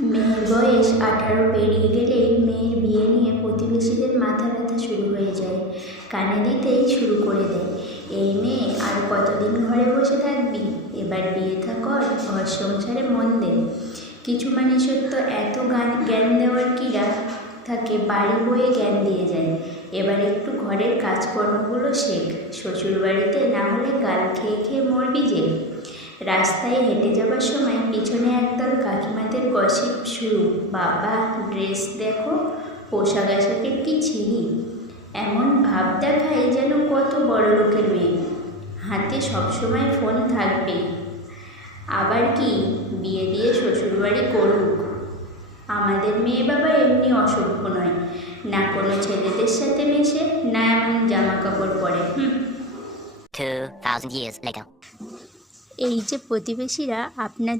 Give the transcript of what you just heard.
মেয়ের বয়স 18 পেরিয়ে গেলেই মেয়ের বিয়ে নিয়ে প্রতিবেশীদের মাথা ব্যথা শুরু হয়ে যায়। কানে দিতেই শুরু করে দেয়, এই মেয়ে আর কতদিন ঘরে বসে থাকবি, এবার বিয়ে থা কর, ঘর সংসারে মন দে। কিছু মানুষের তো এত জ্ঞান দেওয়ার কিরা থাকে, বাড়ি বয়ে জ্ঞান দিয়ে যায়। এবার একটু ঘরের কাজকর্মগুলো শেখ, শ্বশুরবাড়িতে না হলে গাল খেয়ে খেয়ে মরবি যে। রাস্তায় হেঁটে যাবার সময় পিছনে একদল কাকিমাদের গসিপ শুরু, বাবা ড্রেস দেখো, পোশাক আশাকের কি ছিঁড়ি, এমন ভাব দেখায় যেন কত বড় লোকের মেয়ে, হাতে সবসময় ফোন থাকবে, আবার কি বিয়ে দিয়ে শ্বশুরবাড়ি করুক। আমাদের মেয়ে বাবা এমনি অসভ্য নয়, না কোনো ছেলেদের সাথে মেশে, না এমন জামা কাপড় পরে। 2000 years later. এই যে প্রতিবেশীরা আপনাদের